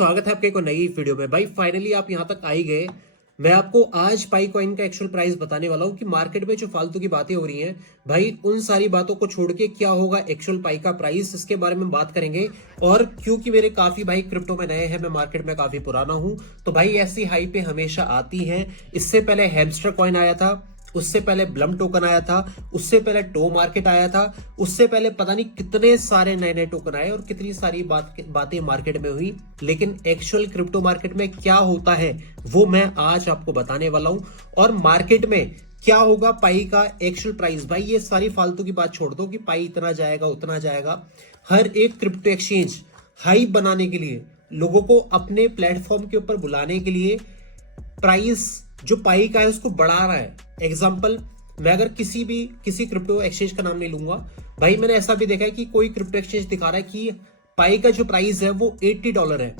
स्वागत है आपके एक नई वीडियो में। भाई फाइनली आप यहां तक आ ही गए। मैं आपको आज पाई कॉइन का एक्चुअल प्राइस बताने वाला हूं कि मार्केट में जो फालतू की बातें हो रही हैं भाई उन सारी बातों को छोड़ के क्या होगा एक्चुअल पाई का प्राइस, इसके बारे में बात करेंगे। और क्योंकि मेरे काफी भाई क्रिप्टो में नए हैं, मैं मार्केट में काफी पुराना हूं, तो भाई ऐसी हाई पे हमेशा आती है। इससे पहले हैमस्टर कॉइन आया था, उससे पहले ब्लम टोकन आया था, उससे पहले टो मार्केट आया था, उससे पहले पता नहीं कितने सारे नए नए टोकन आए और कितनी सारी बातें मार्केट में हुई। लेकिन एक्चुअल क्रिप्टो मार्केट में क्या होता है वो मैं आज आपको बताने वाला हूं। और मार्केट में क्या होगा पाई का एक्चुअल प्राइस, भाई ये सारी फालतू की बात छोड़ दो कि पाई इतना जाएगा उतना जाएगा। हर एक क्रिप्टो एक्सचेंज हाइप बनाने के लिए, लोगों को अपने प्लेटफॉर्म के ऊपर बुलाने के लिए प्राइस जो पाई का है उसको बढ़ा रहा है। एग्जांपल, मैं अगर किसी क्रिप्टो एक्सचेंज का नाम नहीं लूंगा, भाई मैंने ऐसा भी देखा है कि कोई क्रिप्टो एक्सचेंज दिखा रहा है कि पाई का जो प्राइस है वो $80 है,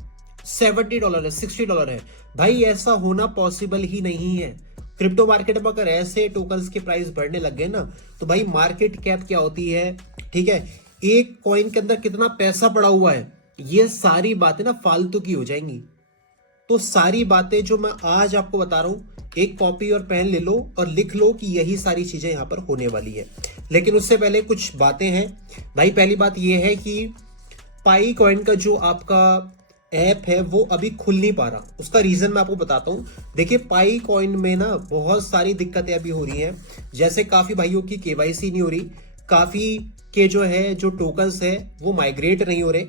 $70 है, $60 है। भाई ऐसा होना पॉसिबल ही नहीं है। क्रिप्टो मार्केट में अगर ऐसे टोकन्स के प्राइस बढ़ने लग गए ना, तो भाई मार्केट कैप क्या होती है, ठीक है, एक कॉइन के अंदर कितना पैसा पड़ा हुआ है, ये सारी बातें ना फालतू की हो जाएंगी। तो सारी बातें जो मैं आज आपको बता रहा हूं, एक कॉपी और पेन ले लो और लिख लो कि यही सारी चीजें यहां पर होने वाली है। लेकिन उससे पहले कुछ बातें हैं भाई। पहली बात यह है कि पाई कॉइन का जो आपका ऐप है वो अभी खुल नहीं पा रहा। उसका रीजन मैं आपको बताता हूं। देखिए, पाई कॉइन में ना बहुत सारी दिक्कतें अभी हो रही हैं। जैसे काफी भाइयों की केवाईसी नहीं हो रही, काफी के जो टोकन्स है वो माइग्रेट नहीं हो रहे,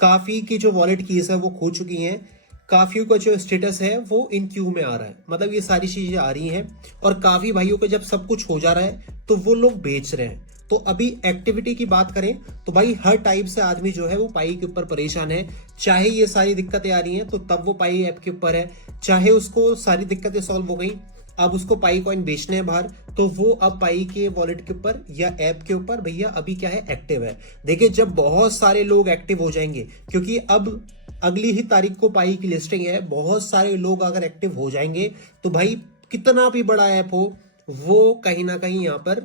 काफी की जो वॉलेट कीज है वो खो चुकी हैं, काफी का जो स्टेटस है वो इन क्यू में आ रहा है। मतलब ये सारी चीजें आ रही हैं और काफी भाइयों को जब सब कुछ हो जा रहा है तो वो लोग बेच रहे हैं। तो अभी एक्टिविटी की बात करें तो भाई हर टाइप से आदमी जो है वो पाई के ऊपर परेशान है। चाहे ये सारी दिक्कतें आ रही हैं तो तब वो पाई ऐप के ऊपर है, चाहे उसको सारी दिक्कतें सॉल्व हो गई, अब उसको पाई कॉइन बेचने हैं बाहर, तो वो अब पाई के वॉलेट के ऊपर या ऐप के ऊपर भैया अभी क्या है, एक्टिव है। देखिए, जब बहुत सारे लोग एक्टिव हो जाएंगे, क्योंकि अब अगली ही तारीख को पाई की लिस्टिंग है, बहुत सारे लोग अगर एक्टिव हो जाएंगे तो भाई कितना भी बड़ा ऐप हो वो कहीं ना कहीं यहां पर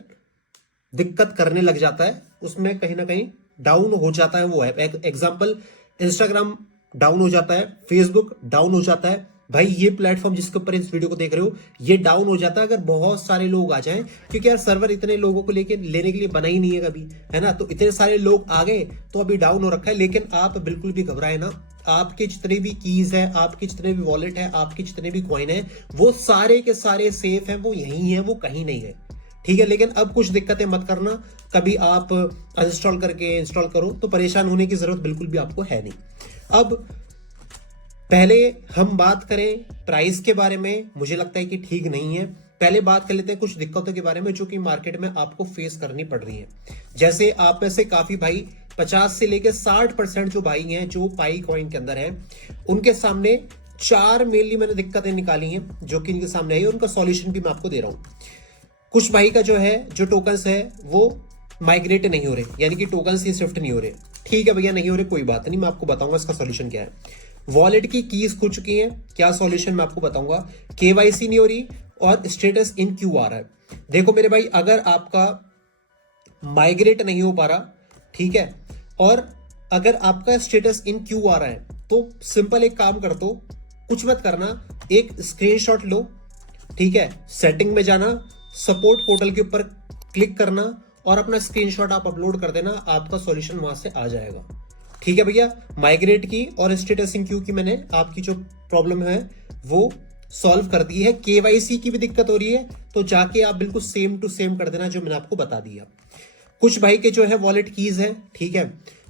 दिक्कत करने लग जाता है, उसमें कहीं ना कहीं डाउन हो जाता है वो ऐप। एग्जांपल, इंस्टाग्राम डाउन हो जाता है, फेसबुक डाउन हो जाता है। भाई ये प्लेटफॉर्म जिसके ऊपर इस वीडियो को देख रहे हो ये डाउन हो जाता है अगर बहुत सारे लोग आ जाएं, क्योंकि यार सर्वर इतने लोगों को लेने के लिए बना ही नहीं है कभी, है ना। तो इतने सारे लोग आ गए तो अभी डाउन हो रखा है। लेकिन आप बिल्कुल भी घबराए ना, आपके जितने भी कीज है, आपके जितने भी वॉलेट है, आपके जितने भी कॉइन है, वो सारे के सारे सेफ हैं, वो यही है, वो कहीं नहीं है, ठीक है। लेकिन अब कुछ दिक्कतें मत करना, कभी आप अनइंस्टॉल करके इंस्टॉल करो, तो परेशान होने की जरूरत बिल्कुल भी आपको है नहीं। अब पहले हम बात करें प्राइस के बारे में, मुझे लगता है कि ठीक नहीं है। पहले बात कर लेते हैं कुछ दिक्कतों के बारे में जो कि मार्केट में आपको फेस करनी पड़ रही है। जैसे आप में से काफी भाई 50 से लेकर 60% जो भाई हैं जो पाई कॉइन के अंदर हैं, उनके सामने 4 मेनली मैंने दिक्कतें निकाली हैं जो कि इनके सामने आई, उनका सॉल्यूशन भी मैं आपको दे रहा हूं। कुछ भाई का जो टोकन्स है वो माइग्रेट नहीं हो रहे, यानी कि टोकन्स ही शिफ्ट नहीं हो रहे। ठीक है भैया, नहीं हो रहे, कोई बात नहीं, मैं आपको बताऊंगा इसका सॉल्यूशन क्या है। वॉलेट की कीज खो चुकी हैं, क्या सॉल्यूशन मैं आपको बताऊंगा। केवाईसी नहीं हो रही और स्टेटस इन क्यू आ रहा है। देखो मेरे भाई, अगर आपका माइग्रेट नहीं हो पा रहा, ठीक है, और अगर आपका स्टेटस इन क्यू आ रहा है, तो सिंपल एक काम कर दो, कुछ मत करना, एक स्क्रीनशॉट लो, ठीक है, सेटिंग में जाना, सपोर्ट पोर्टल के ऊपर क्लिक करना और अपना स्क्रीनशॉट आप अपलोड कर देना, आपका सॉल्यूशन वहां से आ जाएगा। ठीक है भैया, माइग्रेट की और स्टेटस इन क्यू की मैंने आपकी जो प्रॉब्लम है वो सॉल्व कर दी है। केवाईसी की भी दिक्कत हो रही है तो जाके आप बिल्कुल सेम टू सेम कर देना जो मैंने आपको बता दिया। कुछ भाई के जो है वॉलेट कीज है, ठीक है,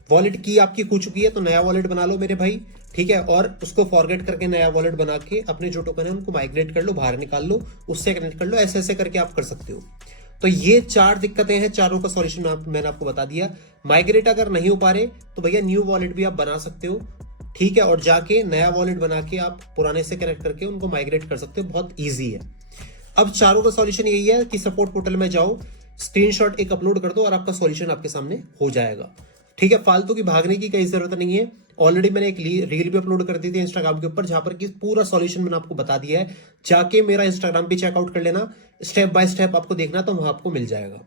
वॉलेट की आपकी खो चुकी है तो नया वॉलेट बना लो मेरे भाई, ठीक है, और उसको फॉरगेट करके नया वॉलेट बना के अपने जो टोकन है उनको माइग्रेट कर लो, बाहर निकाल लो, उससे कनेक्ट कर लो, ऐसे ऐसे करके आप कर सकते हो। तो ये 4 दिक्कतें हैं, चारों का सॉल्यूशन मैंने आपको बता दिया। माइग्रेट अगर नहीं हो पा रहे तो भैया न्यू वॉलेट भी आप बना सकते हो, ठीक है, और जाके नया वॉलेट बना के आप पुराने से कनेक्ट करके उनको माइग्रेट कर सकते हो, बहुत ईजी है। अब चारों का सॉल्यूशन यही है कि सपोर्ट पोर्टल में जाओ, स्क्रीनशॉट एक अपलोड कर दो और आपका सॉल्यूशन आपके सामने हो जाएगा, ठीक है। फालतू की भागने की कहीं जरूरत नहीं है। ऑलरेडी मैंने एक रील भी अपलोड कर दी थी इंस्टाग्राम के ऊपर, जहां पर कि पूरा सॉल्यूशन मैंने आपको बता दिया है। जाके मेरा इंस्टाग्राम पे चेकआउट कर लेना, स्टेप बाय स्टेप आपको देखना तो वहां आपको मिल जाएगा।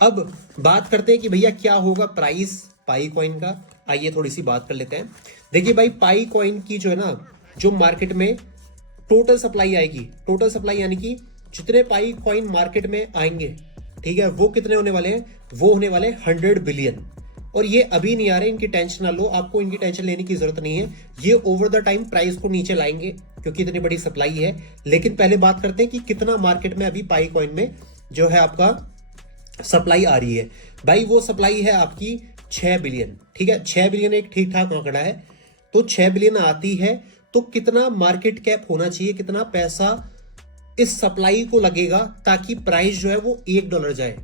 अब बात करते हैं कि भैया क्या होगा प्राइस पाई कॉइन का, आइए थोड़ी सी बात कर लेते हैं। देखिए भाई, पाई कॉइन की जो है ना, जो मार्केट में टोटल सप्लाई आएगी, टोटल सप्लाई यानी कि जितने पाई कॉइन मार्केट में आएंगे, ठीक है, वो कितने होने वाले हैं? वो होने वाले 100 बिलियन। और ये अभी नहीं आ रहे, इनकी टेंशन ना लो, आपको इनकी टेंशन लेने की जरूरत नहीं है। ये ओवर द टाइम प्राइस को नीचे लाएंगे क्योंकि इतनी बड़ी सप्लाई है। लेकिन पहले बात करते हैं कि कितना मार्केट में अभी पाई कॉइन में जो है आपका सप्लाई आ रही है। भाई वो सप्लाई है आपकी 6 बिलियन, ठीक है, 6 बिलियन एक ठीक ठाक आंकड़ा है। तो 6 बिलियन आती है तो कितना मार्केट कैप होना चाहिए, कितना पैसा इस सप्लाई को लगेगा ताकि प्राइस जो है वो $1 जाए?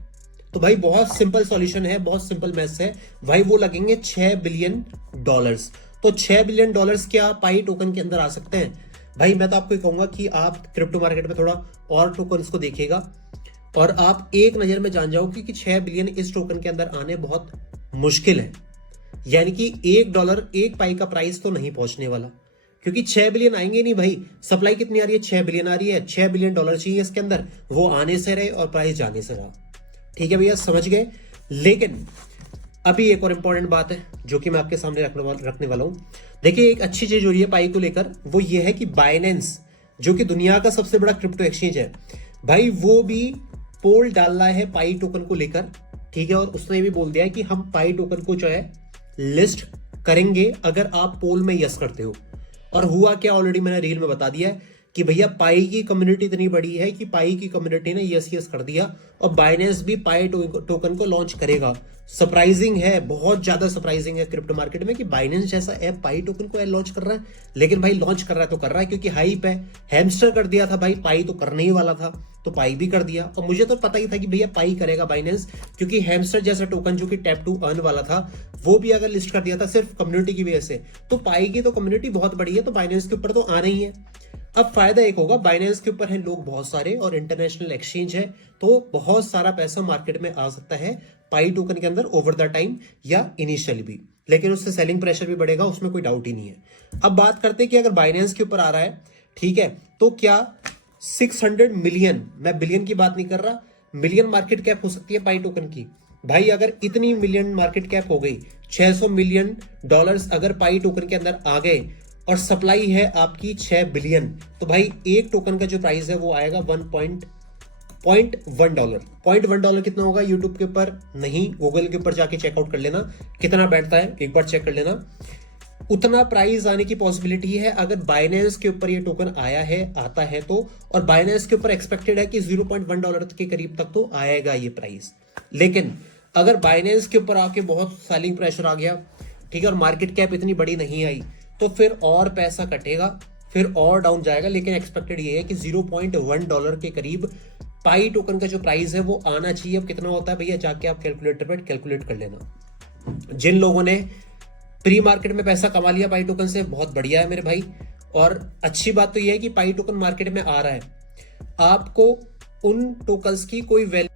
तो भाई बहुत सिंपल सॉल्यूशन है, बहुत सिंपल मैथ्स है भाई, वो लगेंगे $6 बिलियन। तो $6 बिलियन क्या पाई टोकन के अंदर आ सकते हैं? भाई मैं तो आपको कहूंगा कि आप क्रिप्टो मार्केट में थोड़ा और टोकन्स को देखिएगा और आप एक नजर में जान जाओगे कि 6 बिलियन इस टोकन के अंदर आने बहुत मुश्किल है। यानी कि $1 एक पाई का प्राइस तो नहीं पहुंचने वाला, क्योंकि 6 बिलियन आएंगे नहीं भाई। सप्लाई कितनी आ रही है? 6 बिलियन आ रही है। $6 बिलियन चाहिए इसके अंदर, वो आने से रहे और प्राइस जाने से रहा। ठीक है भैया, समझ गए। लेकिन अभी एक और इंपॉर्टेंट बात है जो कि मैं आपके सामने रखने वाला हूं। देखिए, एक अच्छी चीज हो रही है पाई को लेकर, वो ये है कि बाइनेंस जो कि दुनिया का सबसे बड़ा क्रिप्टो एक्सचेंज है भाई, वो भी पोल डाल रहा है पाई टोकन को लेकर, ठीक है। और उसने भी बोल दिया है कि हम पाई टोकन को जो है लिस्ट करेंगे अगर आप पोल में यस करते हो। और हुआ क्या, ऑलरेडी मैंने रील में बता दिया है कि भैया पाई की कम्युनिटी इतनी बड़ी है कि पाई की कम्युनिटी ने यस यस कर दिया और बाइनेंस भी पाई टोकन को लॉन्च करेगा। सरप्राइजिंग है, बहुत ज्यादा सरप्राइजिंग है क्रिप्टो मार्केट में कि बाइनेंस जैसा ऐप पाई टोकन को लॉन्च कर रहा है। लेकिन भाई लॉन्च कर रहा है तो कर रहा है क्योंकि हाइप है। हैमस्टर कर दिया था भाई, पाई तो करने ही वाला था तो पाई भी कर दिया। और मुझे तो पता ही था कि भैया पाई करेगा बाइनेंस, क्योंकि हैमस्टर जैसा टोकन जो कि टैप टू अर्न वाला था वो भी अगर लिस्ट कर दिया था सिर्फ कम्युनिटी की वजह से, तो पाई की तो कम्युनिटी बहुत बड़ी है, तो बाइनेंस के ऊपर तो आना ही है। अब फायदा एक होगा, बाइनेंस के ऊपर है लोग बहुत सारे और इंटरनेशनल एक्सचेंज है, तो बहुत सारा पैसा मार्केट में आ सकता है पाई टोकन के अंदर ओवर द टाइम या इनिशियली भी। लेकिन उससे सेलिंग प्रेशर भी बढ़ेगा, उसमें कोई डाउट ही नहीं है। अब बात करते हैं कि अगर बाइनेंस के ऊपर आ रहा है, ठीक है, तो क्या 600 मिलियन, मैं बिलियन की बात नहीं कर रहा, मिलियन मार्केट कैप हो सकती है पाई टोकन की? भाई अगर इतनी मिलियन मार्केट कैप हो गई, $600 मिलियन अगर पाई टोकन के अंदर आ गए और सप्लाई है आपकी 6 बिलियन, तो भाई एक टोकन का जो प्राइस है वो आएगा $1.1। कितना होगा? यूट्यूब के ऊपर नहीं, गूगल के ऊपर जाके चेकआउट कर लेना कितना बैठता है, एक बार चेक कर लेना। उतना प्राइस आने की पॉसिबिलिटी है अगर बाइनेंस के ऊपर ये टोकन आया है, आता है तो। और बाइनेंस के ऊपर एक्सपेक्टेड है कि $0.1 के करीब तक तो आएगा ये प्राइस। लेकिन अगर बाइनेंस के ऊपर आके बहुत सेलिंग प्रेशर आ गया, ठीक है, और मार्केट कैप इतनी बड़ी नहीं आई, तो फिर और पैसा कटेगा, फिर और डाउन जाएगा। लेकिन एक्सपेक्टेड ये है कि $0.1 के करीब पाई टोकन का जो प्राइस है वो आना चाहिए। अब कितना होता है भैया, जाके आप कैलकुलेटर पे कैलकुलेट कर लेना। जिन लोगों ने प्री मार्केट में पैसा कमा लिया पाई टोकन से, बहुत बढ़िया है मेरे भाई। और अच्छी बात तो यह है कि पाई टोकन मार्केट में आ रहा है, आपको उन टोकन्स की कोई वैल्यू